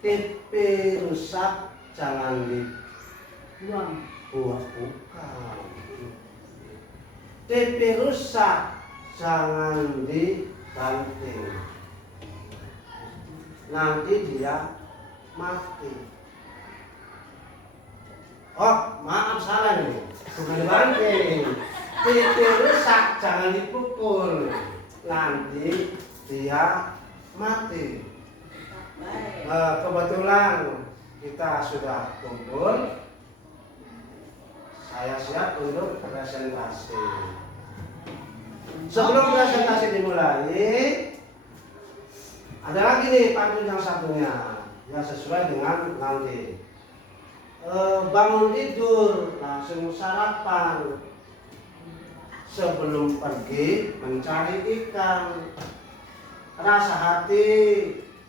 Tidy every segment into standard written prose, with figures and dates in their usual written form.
TV rusak jangan dibuang. Bukan. TV rusak jangan dibanting. Nanti dia mati. Oh, maaf salah nih. Bukan dibanting. TV rusak jangan dipukul. Nanti dia mati. Kebetulan kita sudah kumpul. Saya siap untuk presentasi. Sebelum presentasi dimulai, ada lagi nih pantun yang satunya yang sesuai dengan nanti. Bangun tidur, langsung sarapan. Sebelum pergi mencari ikan. Rasa hati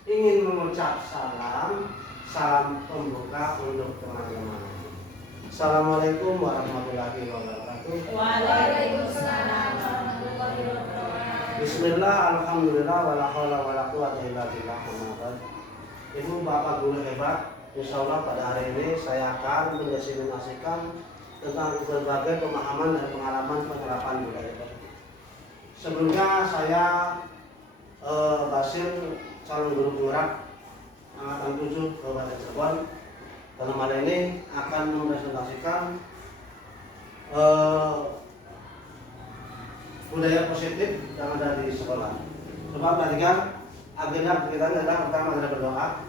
ingin mengucap salam. Salam pembuka untuk teman-teman. Assalamualaikum warahmatullahi wabarakatuh. Waalaikumsalam warahmatullahi wabarakatuh. Bismillah, alhamdulillah, wala haula wala quwwata illa billah. Ibu bapak guru hebat, insya Allah pada hari ini saya akan mendefinisikan tentang berbagai pemahaman dan pengalaman penerapan budaya positif. Sebelumnya saya Basir, calon guru penggerak angkatan 7 Kabupaten Cirebon. Dalam hal ini akan mempresentasikan budaya positif yang ada di sekolah. Coba perhatikan agenda kita adalah pertama adalah berdoa,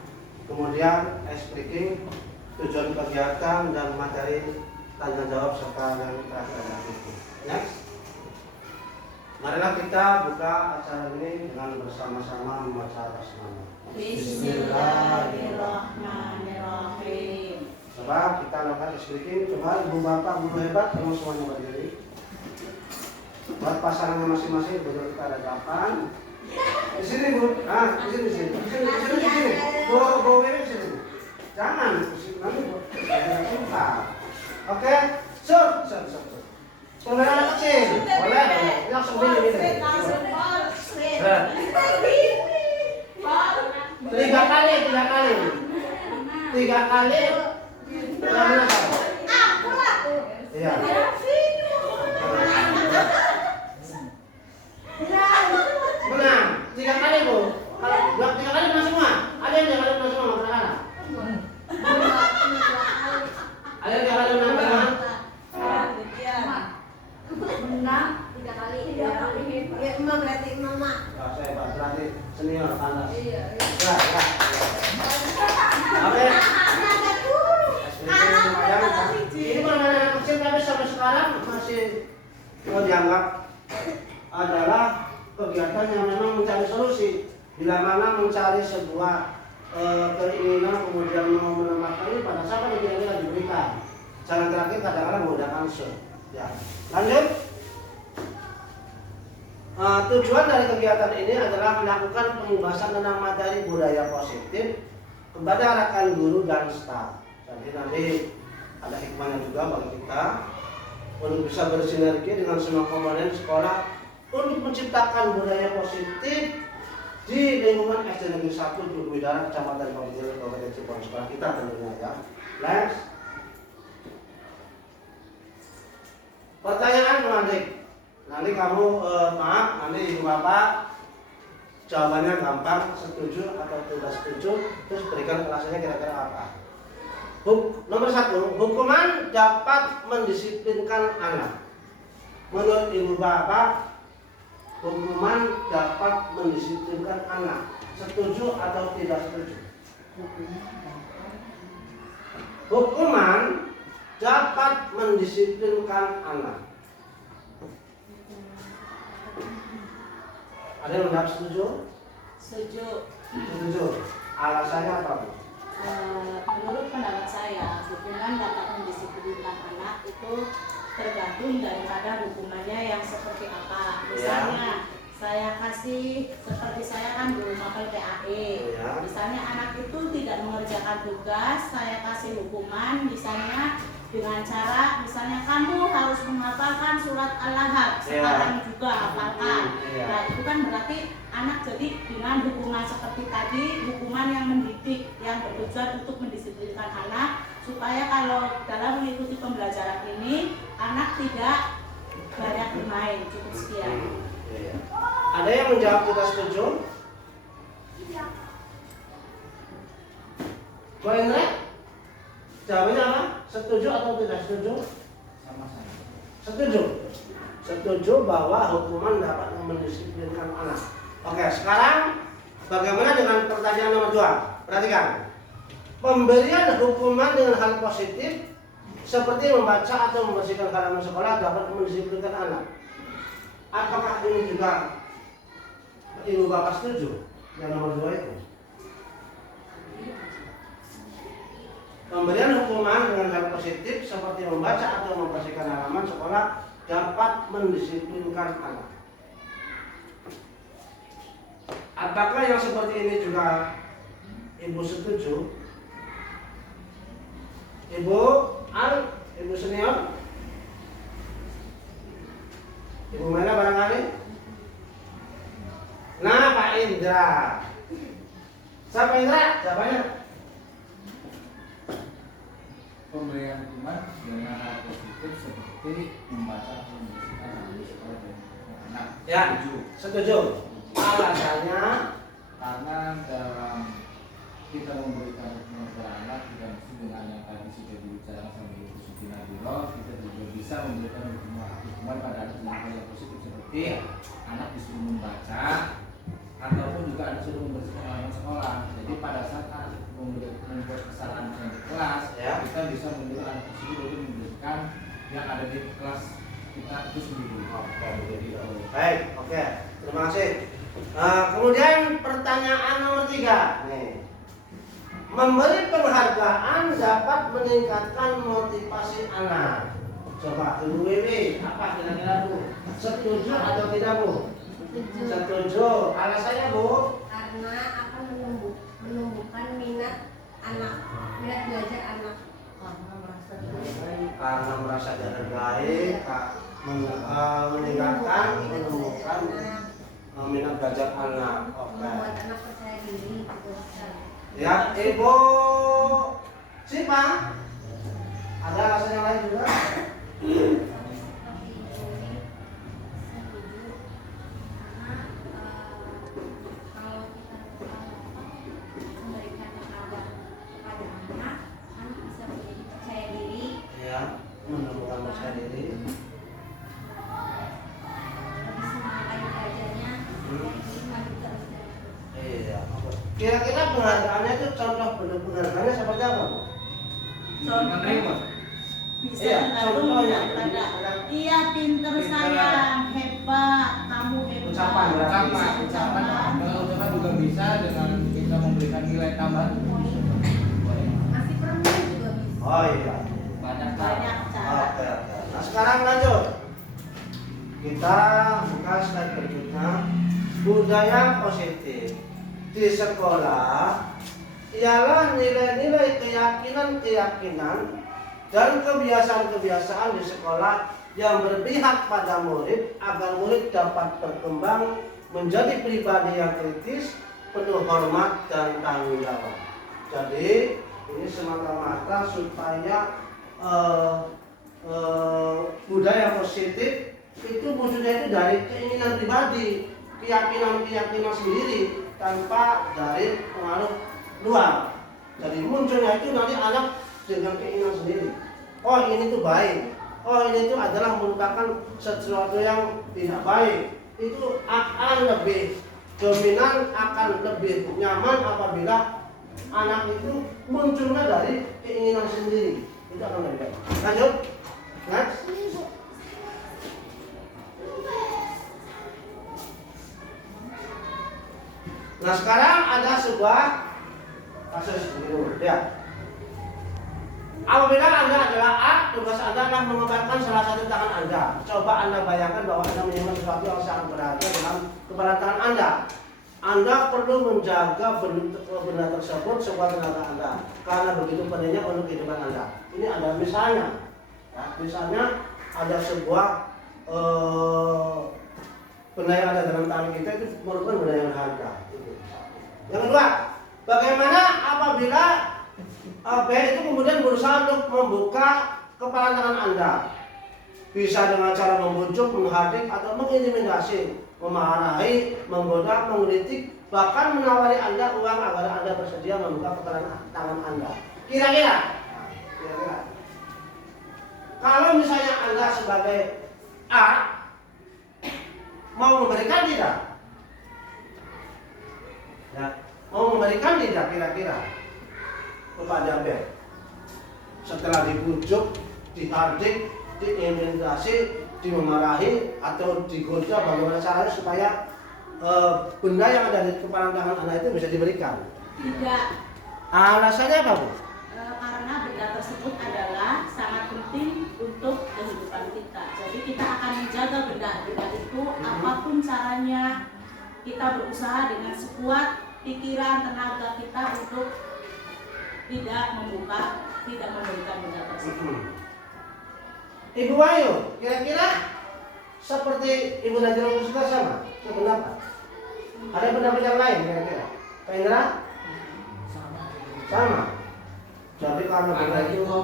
kemudian speaking, tujuan kegiatan dan materi tanya jawab serta yang terakhir adalah aktivitas. Next, marilah kita buka acara ini dengan bersama-sama membaca basmalah. Bismillahirrahmanirrahim. Coba kita lakukan speaking. Coba ibu bapak guru hebat kamu semuanya berdiri. Buat pasangannya masing-masing betul kita ada 8. Di sini bu, di sini. Bawa ini di sini. Jangan, nanti bu. Suka. Oke, sur. Kalau anak kecil, boleh. Langsung ini. Tiga kali. Iya. Menang. 3 kali bu. Kalau 3 kali menang semua. Ada yang 3 kali menang semua anak-anak. Ada yang 3 kali menang. Menang 3 kali. Ya, emang berarti mama. Saya berarti senior panas. Iya. Ya. Oke. Ini permainan kecil tapi sampai sekarang masih dianggap adalah kegiatan yang memang mencari solusi. Bila mana mencari sebuah keinginan kemudian mau menempatkan ini pada siapa yang kira-kira diberikan. Jalan terakhir kadang-kadang menggunakan show. Ya. Lanjut. Tujuan dari kegiatan ini adalah melakukan pembahasan tentang materi budaya positif kepada rekan guru dan staf. Jadi nanti ada hikmahnya juga bagi kita untuk bisa bersinergi dengan semua komponen sekolah untuk menciptakan budaya positif di lingkungan SD Negeri 1 Juku Widara Kecamatan Kabupaten Cirebon sekolah kita tentunya ya. Next. Pertanyaan menarik. Nanti kamu maaf, nanti ibu bapak jawabannya gampang, setuju atau tidak setuju, terus berikan alasannya kira-kira apa. Nomor 1, hukuman dapat mendisiplinkan anak. Menurut ibu bapak, hukuman dapat mendisiplinkan anak. Setuju atau tidak setuju? Hukuman dapat mendisiplinkan anak. Ada yang menjawab setuju? Setuju. Alasannya apa bu? Menurut pendapat saya, hukuman dapat mendisiplinkan anak itu tergantung daripada hukumannya yang seperti apa. Misalnya saya kasih, seperti saya kan guru mapel PAE. Misalnya anak itu tidak mengerjakan tugas, saya kasih hukuman misalnya dengan cara misalnya kamu harus menghafalkan surat Al-Lahab sekarang juga hafalkan. Nah itu kan berarti anak jadi dengan hukuman seperti tadi, hukuman yang mendidik, yang yang bertujuan untuk mendisiplinkan anak supaya kalau dalam mengikuti pembelajaran ini anak tidak banyak bermain. Cukup sekian. Iya. Ada yang menjawab tidak setuju? Bu Indra? Jawabannya apa? Setuju atau tidak setuju? Sama-sama. Setuju. Setuju bahwa hukuman dapat mendisiplinkan anak. Oke, sekarang bagaimana dengan pertanyaan nomor 2? Perhatikan. Pemberian hukuman dengan hal positif seperti membaca atau membersihkan halaman sekolah dapat mendisiplinkan anak. Apakah ini juga Ibu Bapak setuju? Yang nomor 2 itu. Pemberian hukuman dengan hal positif seperti membaca atau membersihkan halaman sekolah dapat mendisiplinkan anak. Apakah yang seperti ini juga Ibu setuju? Ibu Al, Ibu senior, Ibu mana barangkali? Nah, Pak Indra. Siapa Indra? Jawabannya? Pemberian hukuman dengan hal positif seperti membaca atau membersihkan halaman sekolah dan anak. Ya, Setuju. setuju. Alasannya? Karena dalam kita memberikan hukuman kepada anak tidak mesti dengan yang tadi sudah dibicarakan sama Ibu Suti Nabila, kita juga bisa memberikan hukuman pada anak dengan hal yang positif seperti anak disuruh membaca ataupun juga anak disuruh membersihkan halaman sekolah. Jadi pada saat anak membuat kesalahan di kelas, Ya. kita bisa memberikan anak tersebut untuk membersihkan yang ada di kelas kita itu sendiri. Oke, begitu. Baik, oke. Terima kasih. Kemudian pertanyaan nomor 3. Nih. Memberi penghargaan dapat meningkatkan motivasi anak. Coba Ibu Wiwi, apa kira-kira Bu? Setuju atau tidak Bu? Setuju. Alasannya Bu? Karena akan menumbuhkan minat belajar anak. Karena merasa dihargai, meningkatkan, menumbuhkan minat belajar anak. Oke. Membuat anak percaya diri gitu. Ya, Ibu Sipa, ada alasan yang lain juga? Ya, menumbuhkan percaya diri. Iya. Kira-kira penghargaannya itu contoh bentuk penghargaannya seperti apa Bu? Menerima. Bisa Iya, tergantung contohnya. daripada iya pinter sayang, hebat, kamu hebat. Ucapan, berarti. Ucapan dengan ucapan juga bisa dengan kita memberikan nilai tambahan. Masih perempuan juga bisa. Oh iya. Banyak Banyak cara. Oke, oke. Nah sekarang lanjut. Kita buka slide berikutnya. Budaya positif di sekolah ialah nilai-nilai keyakinan-keyakinan dan kebiasaan-kebiasaan di sekolah yang berpihak pada murid agar murid dapat berkembang menjadi pribadi yang kritis, penuh hormat dan tanggung jawab. Jadi ini semata-mata supaya budaya positif itu wujudnya itu dari keinginan pribadi, keyakinan sendiri tanpa dari pengaruh luar. Jadi munculnya itu nanti anak dengan keinginan sendiri. Oh ini tuh baik. Oh ini tuh adalah merupakan sesuatu yang tidak baik. Itu akan lebih dominan, akan lebih nyaman apabila anak itu munculnya dari keinginan sendiri. Itu akan lebih baik. Lanjut. Next. Nah sekarang ada sebuah kasus dulu ya. Apabila Anda adalah A, tugas Anda adalah mengembangkan salah satu tangan Anda. Coba Anda bayangkan bahwa Anda menyimpan sesuatu yang sangat berharga dalam kepala tangan Anda. Anda perlu menjaga benda tersebut sebuah tenaga Anda, karena begitu pentingnya untuk kehidupan Anda. Ini ada misalnya, ya, misalnya ada sebuah benda yang ada dalam tangan kita itu merupakan benda yang berharga. Yang kedua, bagaimana apabila B itu kemudian berusaha untuk membuka kepala tangan Anda. Bisa dengan cara membujuk, menghadik, atau mengintimidasi, memarahi, menggoda, mengkritik, bahkan menawari Anda uang agar Anda bersedia membuka kepala tangan Anda. Kira-kira. Kalau misalnya Anda sebagai A mau memberikan tidak? Ya, mau memberikan tidak kira-kira kepada B? Setelah dibujuk, dihardik, diintimidasi, dimarahi atau digoda, bagaimana caranya supaya benda yang ada di kepala tangan Anda itu bisa diberikan? Tidak. Alasannya apa, Bu? Karena benda tersebut adalah sangat penting untuk kehidupan kita. Jadi kita akan menjaga benda-benda itu apapun caranya. Kita berusaha dengan sekuat pikiran, tenaga kita untuk tidak membuka, tidak memberikan benda tersebut. Ibu Ayu, kira-kira seperti Ibu Najwa sudah sama? Sependapat? Ada pendapat yang lain kira-kira? Pak Indra? Sama. Jadi karena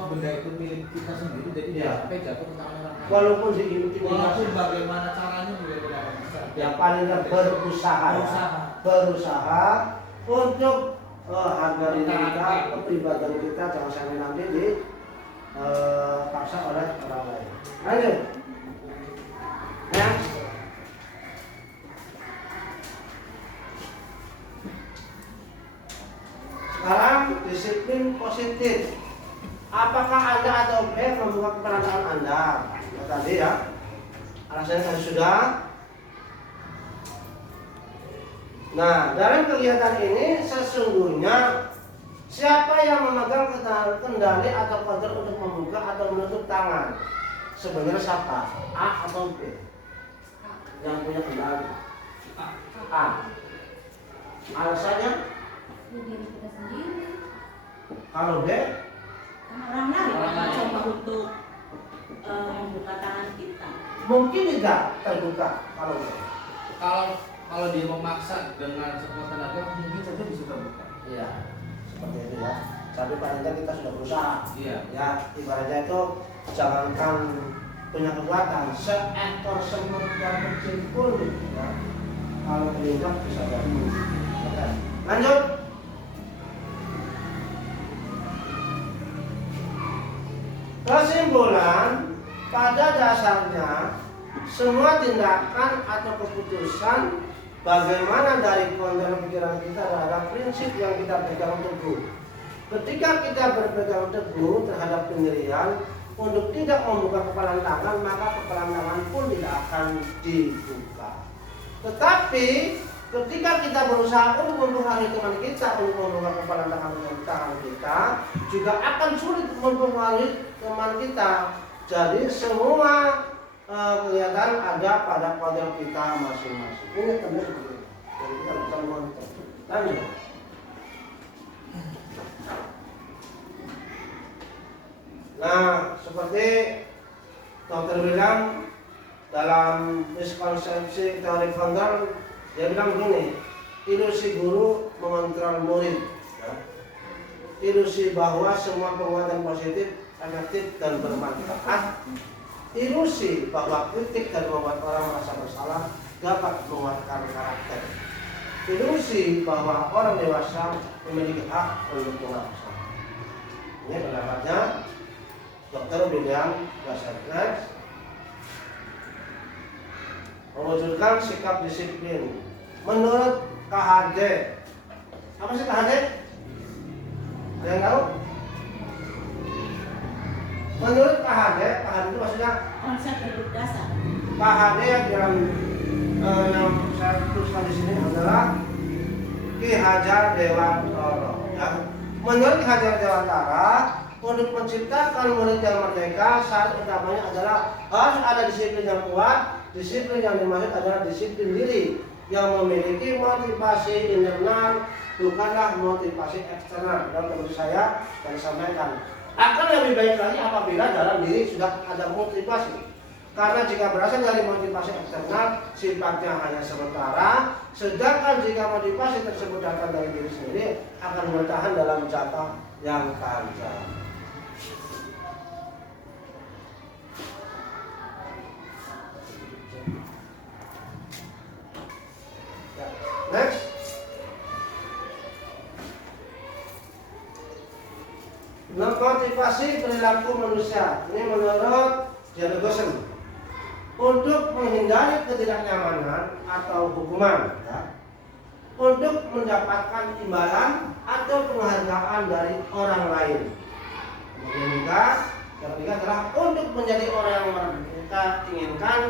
benda itu milik kita sendiri, jadi ya, sampai jatuh ke tangan orang lain. walaupun diintimidasi, Walaupun bagaimana caranya juga tidak akan bisa. yang paling berusaha untuk harga diri kita, kepribadian kita jangan sampai nanti dipaksa oleh orang lain. Lanjut. Next. Sekarang disiplin positif. Apakah Anda atau B membuka kepala tangan Anda? Ya, tadi ya. Alasannya tadi sudah. Nah, dalam kegiatan ini sesungguhnya siapa yang memegang kendali atau kontrol untuk membuka atau menutup tangan? Sebenarnya siapa? A atau B? Yang punya kendali? A. Alasannya? Diri kita sendiri. Kalau B? Orang lain yang coba untuk membuka tangan kita. Mungkin tidak terbuka kalau B. Kalau dia memaksa dengan sekuat tenaga, mungkin saja bisa terbuka. Iya, seperti itu ya. Tapi paling tidak kita sudah berusaha. Iya. Ya, ibaratnya itu jangankan punya kekuatan, seekor semut yang kecil pun ya, kalau meningkat bisa jadi. Oke. Lanjut. Kesimpulan, pada dasarnya semua tindakan atau keputusan bagaimana dari kontrol pikiran kita terhadap prinsip yang kita pegang teguh. Ketika kita berpegang teguh terhadap pendirian untuk tidak membuka kepala tangan, maka kepala tangan pun tidak akan dibuka. Tetapi ketika kita berusaha untuk mempengaruhi teman kita untuk membuka kepala tangan kita, juga akan sulit mempengaruhi teman kita. Jadi semua kelihatan ada pada kontrol kita masing-masing. Ini tentu seperti itu. Jadi kita bisa mengontrol. Lanjut. Nah, seperti dokter bilang dalam miskonsepsi teori kontrol, dia bilang begini, ilusi guru mengontrol murid. Ya. Ilusi bahwa semua perbuatan positif, efektif dan bermanfaat. Ilusi bahwa kritik dan membuat orang merasa bersalah dapat menguatkan karakter. Ilusi bahwa orang dewasa memiliki hak untuk merasa. Ini pendapatnya Dr. William Glasser mewujudkan sikap disiplin. Menurut KHD, apa sih KHD? Ada yang tahu? Menurut KHD itu maksudnya Konsep hidup dasar. KHD yang saya tuliskan di sini adalah Ki Hajar Dewantara. Ya. Menurut Ki Hajar Dewantara, untuk menciptakan murid yang merdeka, syarat utamanya adalah harus ada disiplin yang kuat. Disiplin yang dimaksud adalah disiplin diri yang memiliki motivasi internal, bukanlah motivasi eksternal. Dalam menurut saya sampaikan. Akan lebih baik lagi apabila dalam diri sudah ada motivasi. Karena jika berasal dari motivasi eksternal, sifatnya hanya sementara. Sedangkan jika motivasi tersebut datang dari diri sendiri, akan bertahan dalam jangka yang panjang. Next. Motivasi perilaku manusia. Ini menurut Dialogosen. Untuk menghindari ketidaknyamanan atau hukuman, ya. Untuk mendapatkan imbalan atau penghargaan dari orang lain. Kemudian yang ketiga adalah untuk menjadi orang yang mereka inginkan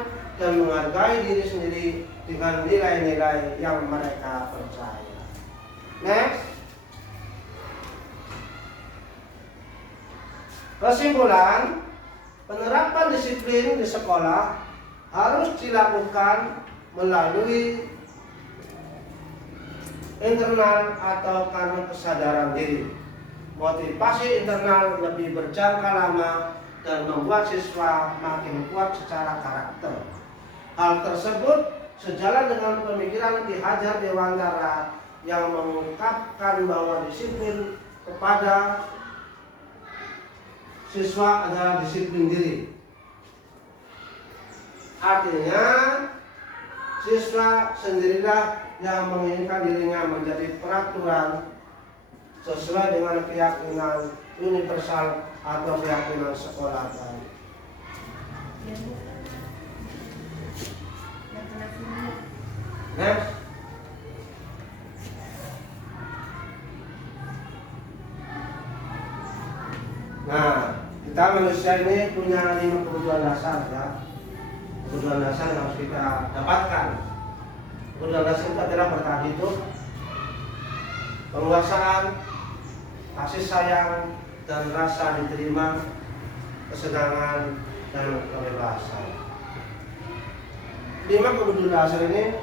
dan menghargai diri sendiri dengan nilai-nilai yang mereka percaya. Next. Kesimpulan, penerapan disiplin di sekolah harus dilakukan melalui internal atau karena kesadaran diri. Motivasi internal lebih berjangka lama dan membuat siswa makin kuat secara karakter. Hal tersebut sejalan dengan pemikiran Ki Hajar Dewantara yang mengungkapkan bahwa disiplin kepada siswa adalah disiplin diri. Artinya siswa sendirilah yang menginginkan dirinya menjadi peraturan sesuai dengan keyakinan universal atau keyakinan sekolah tadi. Next. Nah, kita manusia ini punya 5 kebutuhan dasar, ya. Kebutuhan dasar yang harus kita dapatkan. Kebutuhan dasar itu adalah bertahan hidup, penguasaan, kasih sayang, dan rasa diterima, kesenangan, dan kebebasan. 5 kebutuhan dasar ini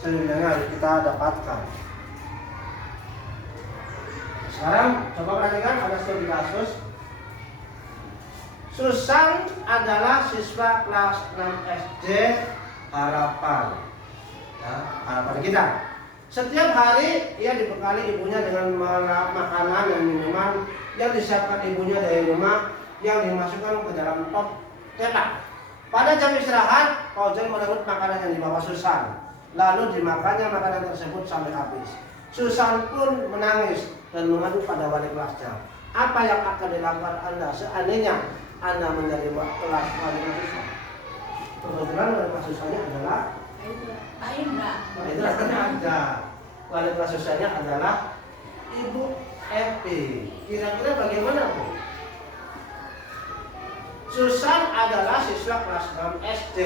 sebenarnya harus kita dapatkan. Sekarang coba perhatikan, ada studi kasus. Susan adalah siswa kelas 6 SD harapan, ya, harapan kita. Setiap hari ia dibekali ibunya dengan makanan dan minuman yang disiapkan ibunya dari rumah yang dimasukkan ke dalam top cetak. Pada jam istirahat, Fauzan merebut makanan yang dibawa Susan, lalu dimakannya makanan tersebut sampai habis. Susan pun menangis dan mengadu pada wali kelasnya. Apa yang akan dilakukan Anda seandainya Anda menjadi kelas wali kelas? Kebetulan wali kelas Susannya adalah Indra. itu rasanya ada. Wali kelas Susannya adalah Ibu Epi. Kira-kira bagaimana, Bu? Susan adalah siswa kelas 6 SD.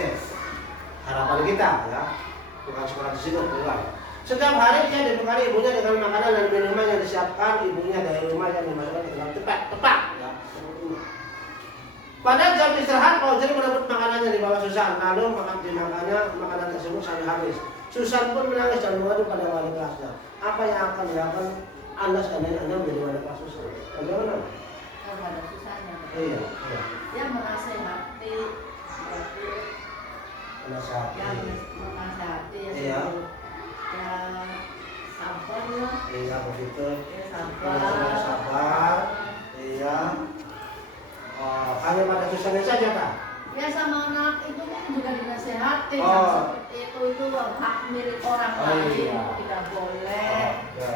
Harapan kita, ya. Bukan sekolah di situ, bukan. Setiap hari dia dibekali ibunya dengan makanan dan minuman yang disiapkan ibunya dari rumah yang dimasukkan ke dalam tepak, ya. Pada jam istirahat, Fauzan merebut makanan yang dibawa Susan, lalu dimakannya makanan tersebut sampai habis. Susan pun menangis dan mengadu pada wali kelasnya. Apa yang akan dilakukan Anda seandainya Anda menjadi wali kelas Susan? Bagaimana? Kalau ada susahnya. Iya. Dia menasehati, berarti Menasehati. ya menasehati ya. Iya. Ya sabar lah. Iya, begitu. Ya Sabar. sabar. Iya. Hanya pada Susannya saja, Kak? Ya sama anak itu kan juga dinasehati, Oh. yang seperti itu hak milik orang Oh, lain, iya. tidak boleh. Oke.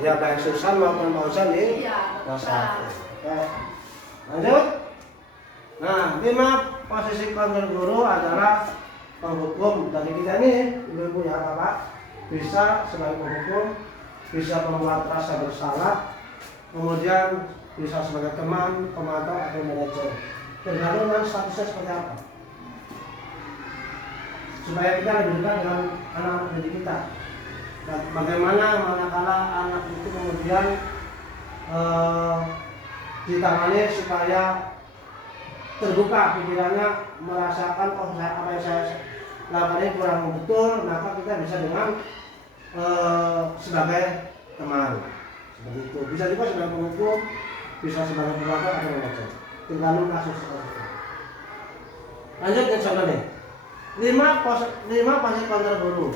Ya, baik Susan maupun Fauzan nih. Iya, Nasehati. Oke. Lanjut. Nah, 5 posisi kontrol guru adalah penghukum. Dari kita ini, ibu-ibu ya, Bapak, bisa sebagai penghukum, bisa membuat rasa bersalah, kemudian bisa sebagai teman, pemantau atau manajer. Tergantung dengan statusnya seperti apa. Supaya kita lebih dekat dengan anak-anak didik kita. Dan bagaimana manakala anak itu kemudian ditangani supaya terbuka pikirannya, merasakan apa yang saya lakukan ini kurang betul, maka kita bisa dengan sebagai teman seperti itu. Bisa juga sebagai penghukum, bisa sebagai pemantau atau manajer. Tergantung kasus seperti itu. Lanjut yang contoh nih. 5 posisi kontrol guru.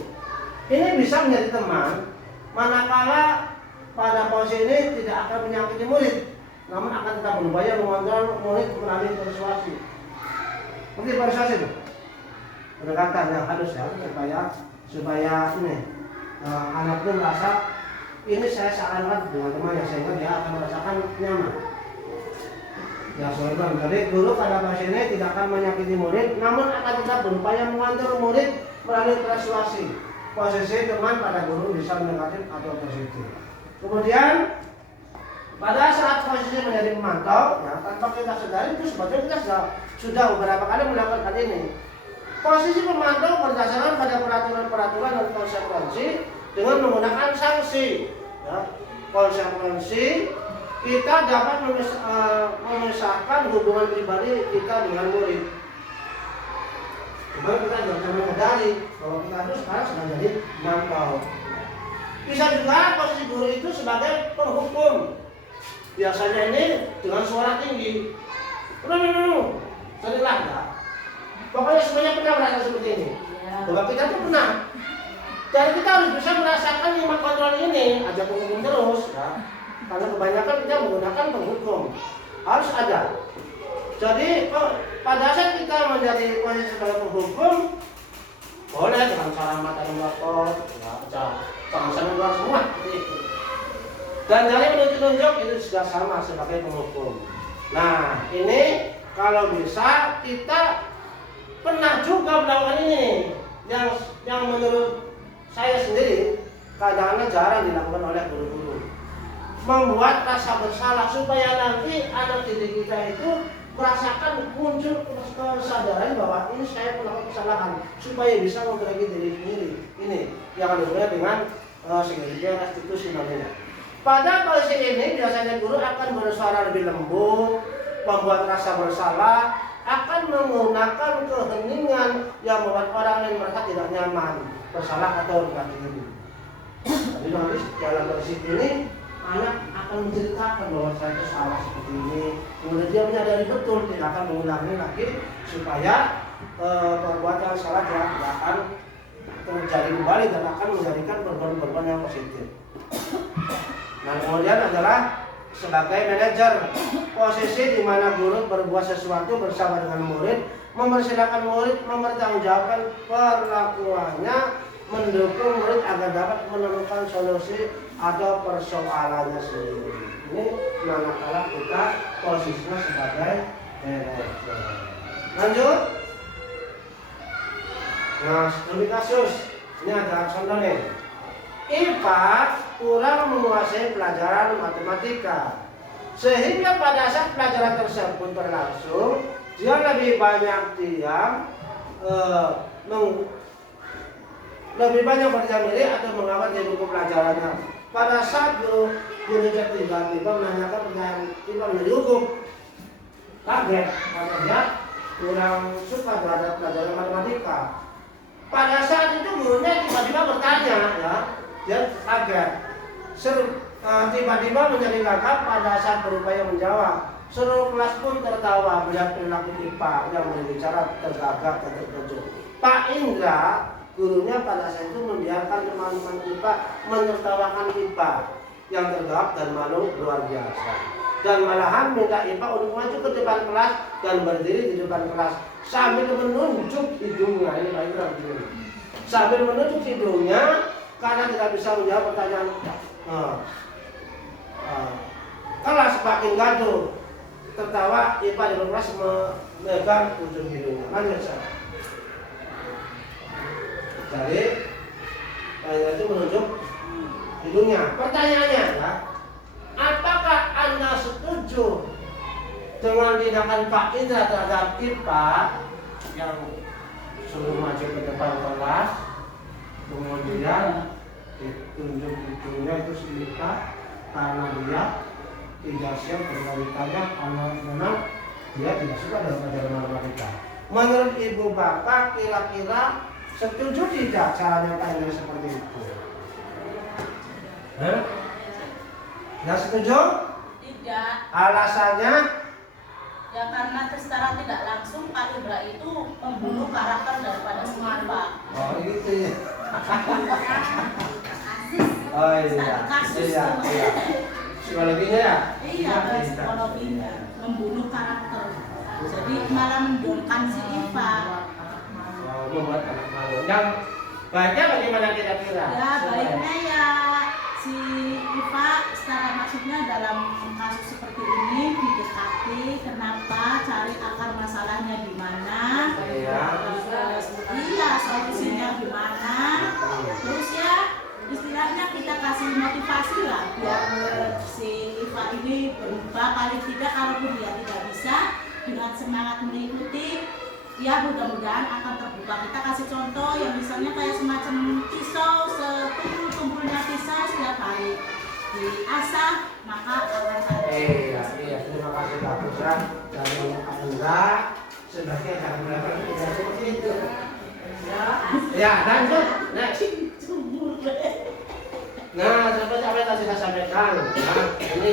Ini bisa menjadi teman manakala pada posisi ini tidak akan menyakiti murid, namun akan tetap berupaya mengontrol murid melalui persuasi. Seperti persuasi itu, pendekatan yang halus ya, supaya ini anak itu merasa ini saya seakan-akan dengan temannya sehingga dia akan merasakan nyaman. Ya soalnya jadi guru pada pasien ini tidak akan menyakiti murid, namun akan tetap berupaya mengontrol murid melalui persuasi. Posisi teman pada guru bisa negatif atau positif. Kemudian pada saat posisi menjadi pemantau, ya tanpa kita sadari itu sebetulnya kita sudah beberapa kali melakukan hal ini. Posisi pemantau berdasarkan pada peraturan-peraturan dan konsekuensi dengan menggunakan sanksi. Ya, konsekuensi kita dapat memisahkan hubungan pribadi kita dengan murid. Cuma kita tidak bisa menyadari bahwa kita itu sekarang sedang jadi mantau. Bisa juga posisi guru itu sebagai penghukum. Biasanya ini dengan suara tinggi. Seringlah ya. Pokoknya semuanya pernah merasa seperti ini. Bahwa kita tuh pernah. Dan kita harus bisa merasakan 5 kontrol ini. Ada penghukum terus ya. Karena kebanyakan kita menggunakan penghukum. Harus ada. Jadi pada saat kita menjadi posisi sebagai penghukum, boleh dengan cara mata melotot, jangan keluar semua. Dan jari menunjuk-nunjuk itu sudah sama sebagai penghukum. Nah ini kalau bisa kita pernah juga melakukan ini, yang menurut saya sendiri kadang-kadang jarang dilakukan oleh guru-guru. Membuat rasa bersalah supaya nanti anak didik kita itu merasakan muncul kesadaran bahwa ini saya melakukan kesalahan supaya bisa memperbaiki diri sendiri. Ini yang hubungannya dengan segala restitusi namanya. Pada posisi ini biasanya guru akan bersuara lebih lembut, membuat rasa bersalah, akan menggunakan keheningan yang membuat orang lain merasa tidak nyaman, bersalah atau rendah diri. Jadi nanti dalam posisi ini anak akan menceritakan bahwa saya itu salah seperti ini, kemudian dia menyadari betul tidak akan mengulangi lagi supaya perbuatan salah tidak akan terjadi kembali dan akan menjadikan perbuatan yang positif. Nah kemudian adalah sebagai manajer, posisi di mana guru berbuat sesuatu bersama dengan murid, mempersilahkan murid mempertanggungjawabkan perlakuannya, mendukung murid agar dapat menemukan solusi atau persoalannya sendiri. Ini manakala kita posisinya sebagai manajer. Lanjut. Nah, studi kasus. Ini ada contoh nih. IPA kurang menguasai pelajaran matematika, sehingga pada saat pelajaran tersebut berlangsung, dia lebih banyak diam, lebih banyak berdiam diri atau mengawal di buku pelajarannya. Pada saat gurunya tiba-tiba menanyakan pertanyaan, tiba menjadi hukum, kaget karena dia kurang suka terhadap pelajaran matematika. Pada saat itu gurunya tiba-tiba bertanya, ya, dia kaget. Tiba-tiba menjadi gagap pada saat berupaya menjawab. Seluruh kelas pun tertawa melihat perilaku IPA yang berbicara tergagap dan terkejut. Pak Indra, gurunya pada saat itu membiarkan teman-teman IPA menertawakan IPA yang tergagap dan malu luar biasa. Dan malahan minta IPA untuk maju ke depan kelas dan berdiri di depan kelas sambil menunjuk hidungnya. Ini Pak Indra begini. Sambil menunjuk hidungnya karena tidak bisa menjawab pertanyaan. Kelas makin gaduh. Tertawa IPA di kelas memegang ujung hidungnya. Lanjut saya. Jadi itu menunjuk hidungnya. Pertanyaannya ya, apakah Anda setuju dengan tindakan Pak Indra terhadap IPA yang suruh maju ke depan kelas, kemudian ditunjuk hidungnya itu si IPA karena dia tidak siap berkaitannya karena memang dia tidak suka dengan pelajaran matematika. Menurut Ibu Bapak kira-kira setuju tidak caranya Pak Indra seperti itu? Tidak setuju? Tidak. Alasannya? Ya karena secara tidak langsung Pak Indra itu membunuh karakter daripada si Iva. Oh gitu ya. Oh iya. Kasus Iya. Iya. Psikologinya ya? Iya, psikologinya membunuh karakter. Jadi malah mendongkan si Iva. Oh, membuat anak malu. Yang baiknya bagaimana kira-kira? Ya baiknya ya si Iva secara maksudnya dalam kasus seperti ini didekati, kenapa, cari akar masalahnya di mana, Iya. iya solusinya gimana, terus ya istilahnya kita kasih motivasi lah biar si Iva ini berubah, paling tidak kalaupun dia tidak bisa dengan semangat mengikuti, ya mudah-mudahan akan terbuka. Kita kasih contoh yang misalnya kayak semacam pisau, setumpul-tumpulnya pisau setiap hari diasah maka akan ada. Iya, iya. Terima kasih Pak Putra dari Anda sebagai gambaran tidak seperti itu. Ya, lanjut. Next. Nah, seperti apa yang tadi saya sampaikan. Nah, ini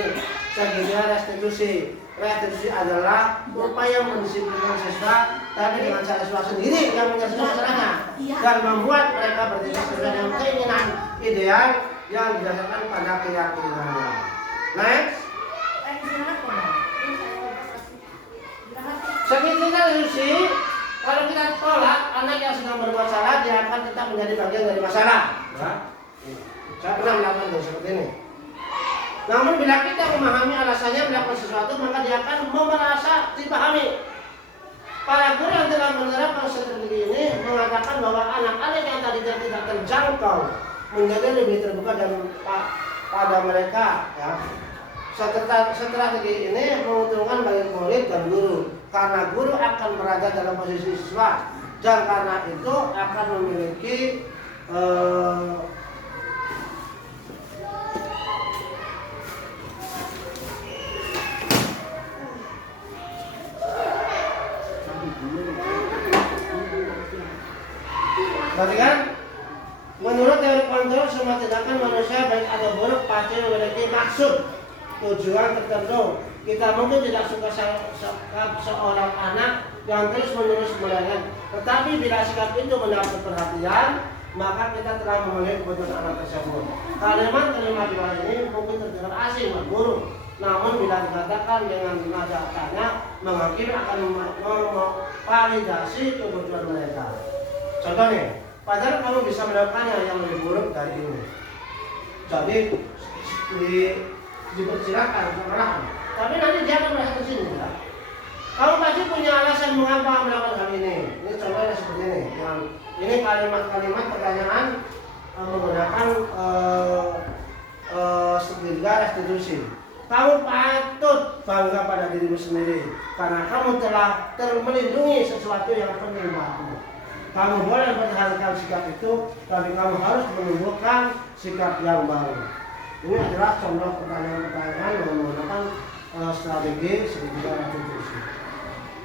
segitiga restitusi. Restitusi adalah upaya mendisiplinkan siswa, tapi dengan cara siswa sendiri yang menyelesaikan masalahnya dan membuat mereka bertindak sesuai dengan keinginan ideal yang didasarkan pada keyakinannya. Next. Segitiga restitusi, kalau kita tolak anak yang sedang berbuat salah, dia akan tetap menjadi bagian dari masalah. Nah, saya pernah melakukan hal seperti ini. Namun bila kita memahami alasannya melakukan sesuatu, maka dia akan merasa dipahami. Para guru yang telah menerapkan strategi ini mengatakan bahwa anak-anak yang tadinya tidak terjangkau menjadi lebih terbuka dan pada mereka. Ya. Strategi ini menguntungkan bagi murid dan guru karena guru akan berada dalam posisi siswa dan karena itu akan memiliki berarti kan menurut teori kontrol semua tindakan manusia baik atau buruk pasti memiliki maksud tujuan tertentu. Kita mungkin tidak suka seorang anak yang terus menerus melanggar, tetapi bila sikap itu mendapat perhatian, maka kita telah memenuhi kebutuhan anak tersebut. Kalimat-kalimat di bawah ini mungkin terdengar asing buat guru, namun bila dikatakan dengan nada tanya, menghakimi akan memvalidasi kebutuhan mereka. Contohnya, padahal kamu bisa melakukannya yang lebih buruk dari ini. Jadi dipersilakan kemarahan. Tapi nanti dia akan merasa tersinggung. Ya? Kamu pasti punya alasan mengapa melakukan hal ini. Ini contohnya seperti ini. Yang ini kalimat-kalimat pertanyaan menggunakan segitiga restitusi. Kamu patut bangga pada dirimu sendiri karena kamu telah melindungi sesuatu yang penting buatmu. Kamu boleh mempertahankan sikap itu, tapi kamu harus menumbuhkan sikap yang baru. Ini adalah contoh pertanyaan-pertanyaan yang menggunakan strategi segitiga restitusi.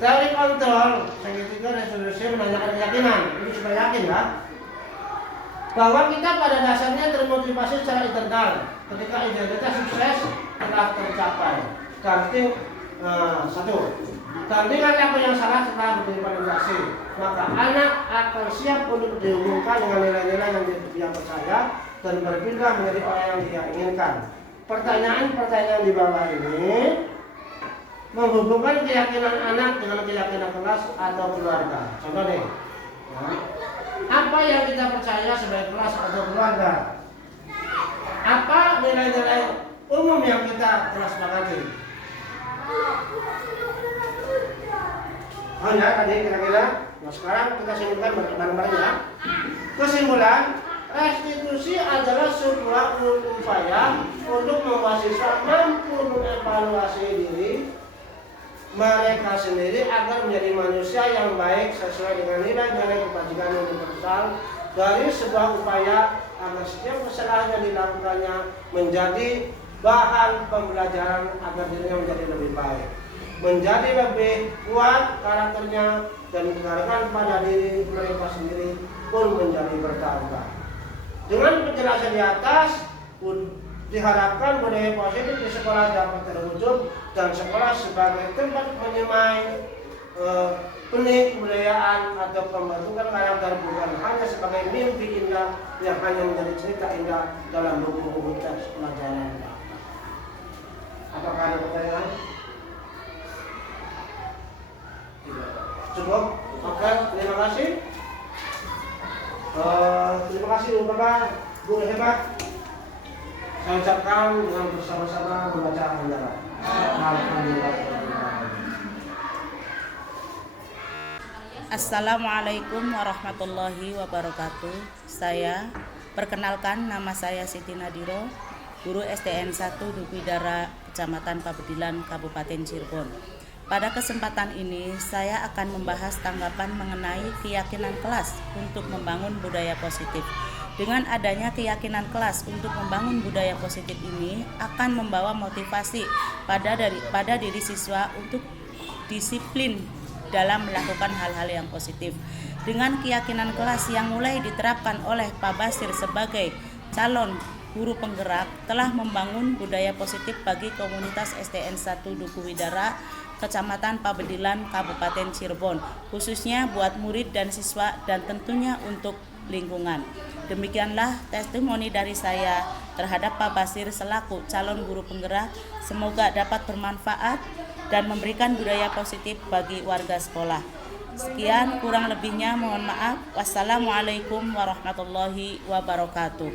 Teori kontrol segitiga restitusi menanyakan keyakinan. Ini supaya yakin kan? Bahwa kita pada dasarnya termotivasi secara internal ketika identitas sukses telah tercapai. Satu, tandingan apa yang salah setelah divalidasi, maka anak akan siap untuk dihubungkan dengan nilai-nilai yang dia percaya dan berpindah menjadi orang yang dia inginkan. Pertanyaan-pertanyaan di bawah ini menghubungkan keyakinan anak dengan keyakinan kelas atau keluarga. Contoh nih, ya. Apa yang kita percaya sebagai kelas atau keluarga? Apa nilai-nilai umum yang kita telah sepakati? Oh ya, tadi kira-kira. Nah sekarang kita simpulkan bareng-bareng ya. Kesimpulan, restitusi adalah sebuah upaya untuk membuat siswa mampu mengevaluasi diri mereka sendiri agar menjadi manusia yang baik sesuai dengan nilai-nilai kebajikan yang universal. Dari sebuah upaya agar setiap kesalahan yang dilakukannya menjadi bahan pembelajaran agar dirinya menjadi lebih baik, menjadi lebih kuat karakternya, dan dikarenakan pada diri mereka sendiri pun menjadi bertambah. Dengan penjelasan di atas, Diharapkan budaya positif di sekolah dapat terwujud dan sekolah sebagai tempat menyemai benih kebudayaan atau pembentukan karakter bukan hanya sebagai mimpi indah yang hanya menjadi cerita indah dalam buku-buku teks pelajaran. Apakah ada pertanyaan? Cukup? Oke, terima kasih. Terima kasih Bapak, guru hebat. Saya ucapkan dengan bersama-sama membaca Alhamdulillah. Alhamdulillah. Assalamualaikum warahmatullahi wabarakatuh. Saya perkenalkan, nama saya Siti Nadiro, guru SDN 1 Dukidara, Kecamatan Pabedilan, Kabupaten Cirebon. Pada kesempatan ini saya akan membahas tanggapan mengenai keyakinan kelas untuk membangun budaya positif. Dengan adanya keyakinan kelas untuk membangun budaya positif ini akan membawa motivasi pada diri siswa untuk disiplin dalam melakukan hal-hal yang positif. Dengan keyakinan kelas yang mulai diterapkan oleh Pak Basir sebagai calon guru penggerak telah membangun budaya positif bagi komunitas SDN 1 Dukuhwidara, Kecamatan Pabedilan, Kabupaten Cirebon, khususnya buat murid dan siswa dan tentunya untuk lingkungan. Demikianlah testimoni dari saya terhadap Pak Basir selaku calon guru penggerak. Semoga dapat bermanfaat dan memberikan budaya positif bagi warga sekolah. Sekian, kurang lebihnya mohon maaf. Wassalamualaikum warahmatullahi wabarakatuh.